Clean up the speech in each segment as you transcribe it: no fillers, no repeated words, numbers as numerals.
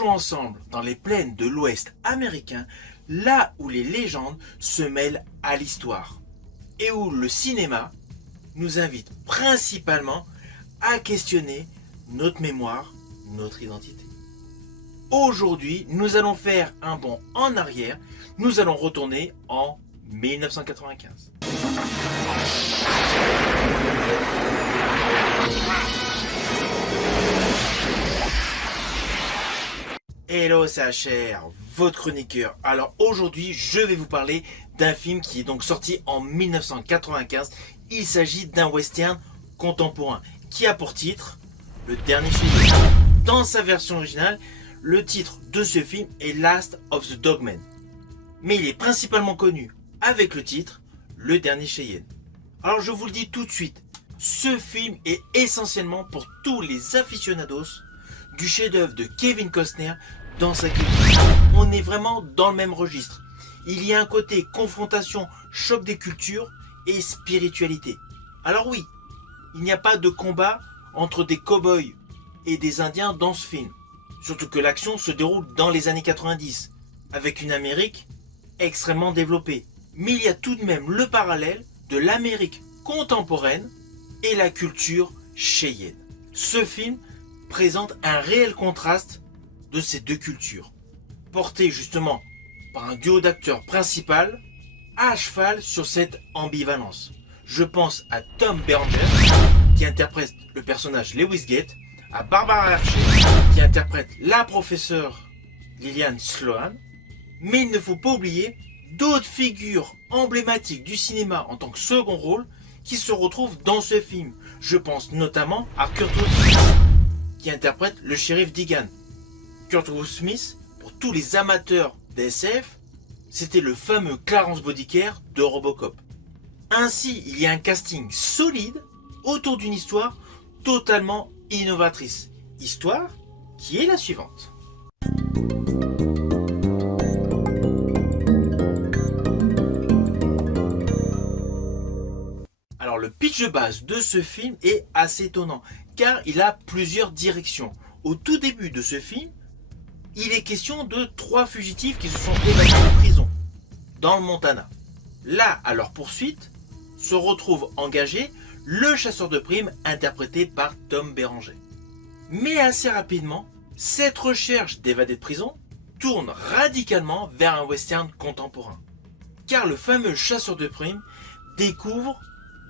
plongeons ensemble dans les plaines de l'Ouest américain, là où les légendes se mêlent à l'histoire et où le cinéma nous invite principalement à questionner notre mémoire, notre identité. Aujourd'hui, nous allons faire un bond en arrière, nous allons retourner en 1995. Hello, c'est HR, votre chroniqueur. Alors aujourd'hui, je vais vous parler d'un film qui est donc sorti en 1995. Il s'agit d'un western contemporain qui a pour titre Le Dernier Cheyenne. Dans sa version originale, le titre de ce film est Last of the Dogmen. Mais il est principalement connu avec le titre Le Dernier Cheyenne. Alors je vous le dis tout de suite, ce film est essentiellement pour tous les aficionados du chef-d'œuvre de Kevin Costner dans sa culture. On est vraiment dans le même registre. Il y a un côté confrontation, choc des cultures et spiritualité. Alors oui, il n'y a pas de combat entre des cow-boys et des indiens dans ce film. Surtout que l'action se déroule dans les années 90, avec une Amérique extrêmement développée. Mais il y a tout de même le parallèle de l'Amérique contemporaine et la culture cheyenne. Ce film présente un réel contraste de ces deux cultures, porté justement par un duo d'acteurs principal à cheval sur cette ambivalence. Je pense à Tom Berenger qui interprète le personnage Lewis Gate, à Barbara Hershey qui interprète la professeure Lillian Sloan, mais il ne faut pas oublier d'autres figures emblématiques du cinéma en tant que second rôle qui se retrouvent dans ce film. Je pense notamment à Kurtwood Smith qui interprète le shérif Deegan. Kurtwood Smith, pour tous les amateurs d'SF, c'était le fameux Clarence Boddicker de Robocop. Ainsi, il y a un casting solide autour d'une histoire totalement innovatrice. Histoire qui est la suivante. Alors le pitch de base de ce film est assez étonnant car il a plusieurs directions. Au tout début de ce film, il est question de 3 fugitifs qui se sont évadés de prison dans le Montana. Là, à leur poursuite, se retrouve engagé le chasseur de primes interprété par Tom Berenger. Mais assez rapidement, cette recherche d'évadés de prison tourne radicalement vers un western contemporain. Car le fameux chasseur de primes découvre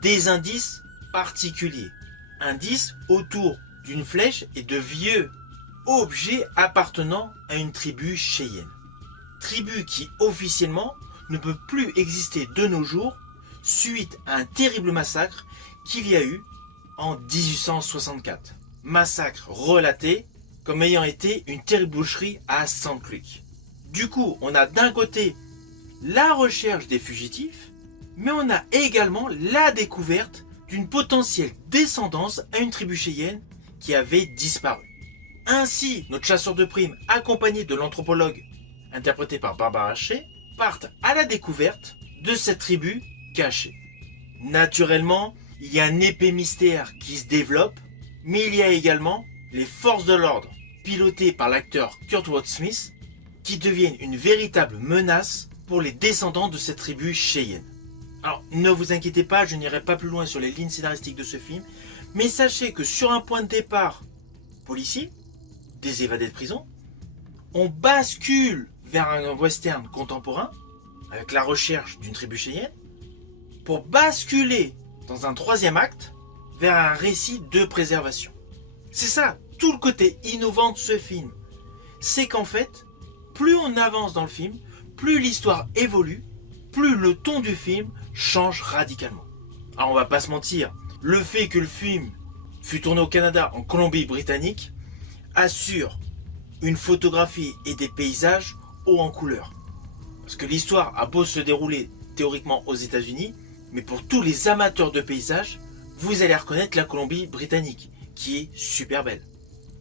des indices particuliers. Indices autour d'une flèche et de vieux objets appartenant à une tribu cheyenne. Tribu qui officiellement ne peut plus exister de nos jours suite à un terrible massacre qu'il y a eu en 1864. Massacre relaté comme ayant été une terrible boucherie à Sand Creek. Du coup, on a d'un côté la recherche des fugitifs, mais on a également la découverte d'une potentielle descendance à une tribu cheyenne qui avait disparu. Ainsi, notre chasseur de primes, accompagné de l'anthropologue, interprété par Barbara Hershey, partent à la découverte de cette tribu cachée. Naturellement, il y a un épais mystère qui se développe, mais il y a également les forces de l'ordre, pilotées par l'acteur Kurtwood Smith, qui deviennent une véritable menace pour les descendants de cette tribu cheyenne. Alors, ne vous inquiétez pas, je n'irai pas plus loin sur les lignes scénaristiques de ce film, mais sachez que sur un point de départ policier, des évadés de prison, on bascule vers un western contemporain, avec la recherche d'une tribu cheyenne, pour basculer dans un troisième acte vers un récit de préservation. C'est ça, tout le côté innovant de ce film. C'est qu'en fait, plus on avance dans le film, plus l'histoire évolue, plus le ton du film change radicalement. Alors on va pas se mentir, le fait que le film fut tourné au Canada, en Colombie-Britannique, assure une photographie et des paysages haut en couleur. Parce que l'histoire a beau se dérouler théoriquement aux États-Unis, mais pour tous les amateurs de paysages, vous allez reconnaître la Colombie-Britannique, qui est super belle.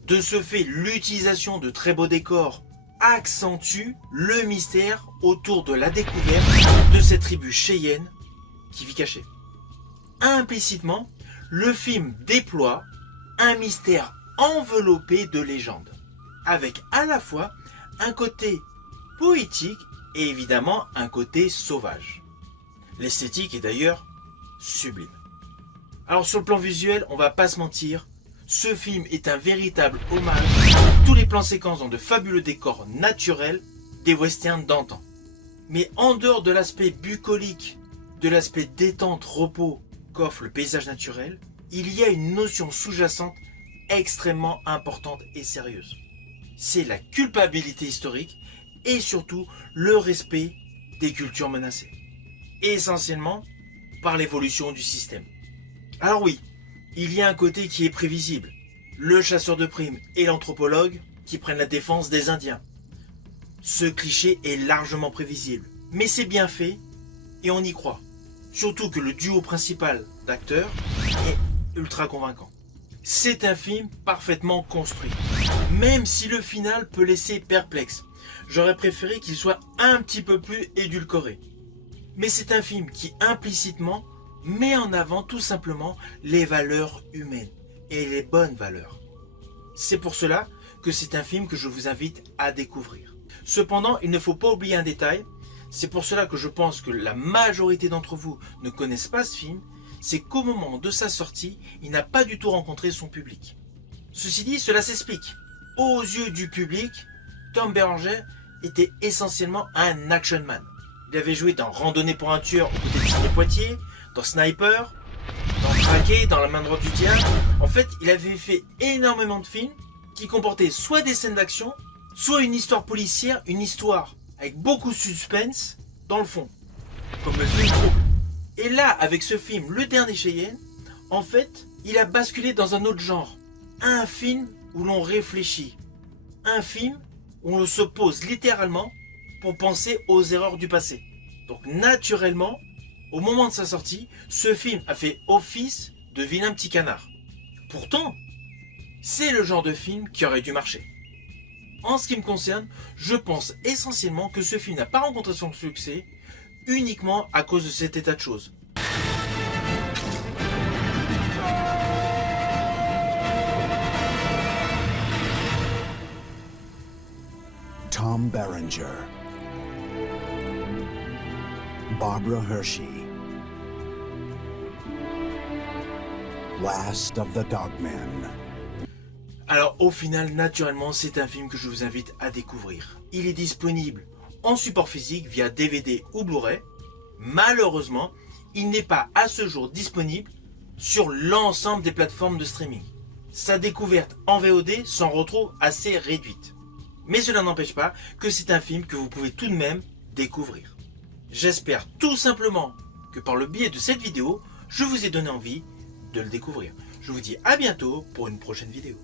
De ce fait, l'utilisation de très beaux décors accentue le mystère autour de la découverte de cette tribu cheyenne qui vit cachée. Implicitement, le film déploie un mystère enveloppé de légendes. avec à la fois un côté poétique et évidemment un côté sauvage. L'esthétique est d'ailleurs sublime. Alors sur le plan visuel, on va pas se mentir, ce film est un véritable hommage. Tous les plans séquences ont de fabuleux décors naturels des westerns d'antan. Mais en dehors de l'aspect bucolique, de l'aspect détente, repos qu'offre le paysage naturel, il y a une notion sous-jacente extrêmement importante et sérieuse. C'est la culpabilité historique et surtout le respect des cultures menacées. Essentiellement par l'évolution du système. Alors oui, il y a un côté qui est prévisible. Le chasseur de primes et l'anthropologue qui prennent la défense des Indiens. Ce cliché est largement prévisible, mais c'est bien fait et on y croit. Surtout que le duo principal d'acteurs est ultra convaincant. C'est un film parfaitement construit, même si le final peut laisser perplexe. J'aurais préféré qu'il soit un petit peu plus édulcoré. Mais c'est un film qui implicitement met en avant tout simplement les valeurs humaines et les bonnes valeurs. C'est pour cela que c'est un film que je vous invite à découvrir. Cependant, il ne faut pas oublier un détail, c'est pour cela que je pense que la majorité d'entre vous ne connaissent pas ce film, c'est qu'au moment de sa sortie, il n'a pas du tout rencontré son public. Ceci dit, cela s'explique. Aux yeux du public, Tom Berenger était essentiellement un action man. Il avait joué dans Randonnée pour un tueur aux côtés de Sidney Poitier, dans Sniper, dans Traqué, dans La main droite du diable. En fait, il avait fait énormément de films qui comportaient soit des scènes d'action, soit une histoire policière, une histoire avec beaucoup de suspense dans le fond, comme le film Trouble. Et là, avec ce film, Le Dernier Cheyenne, en fait, il a basculé dans un autre genre. Un film où l'on réfléchit. Un film où on se pose littéralement pour penser aux erreurs du passé. Donc naturellement, au moment de sa sortie, ce film a fait office de vilain petit canard. Pourtant, c'est le genre de film qui aurait dû marcher. En ce qui me concerne, je pense essentiellement que ce film n'a pas rencontré son succès uniquement à cause de cet état de choses. Tom Berenger, Barbara Hershey, Last of the Dogmen. Alors au final, naturellement, c'est un film que je vous invite à découvrir. Il est disponible en support physique via DVD ou Blu-ray. Malheureusement, il n'est pas à ce jour disponible sur l'ensemble des plateformes de streaming. Sa découverte en VOD s'en retrouve assez réduite. Mais cela n'empêche pas que c'est un film que vous pouvez tout de même découvrir. J'espère tout simplement que par le biais de cette vidéo, je vous ai donné envie de le découvrir. Je vous dis à bientôt pour une prochaine vidéo.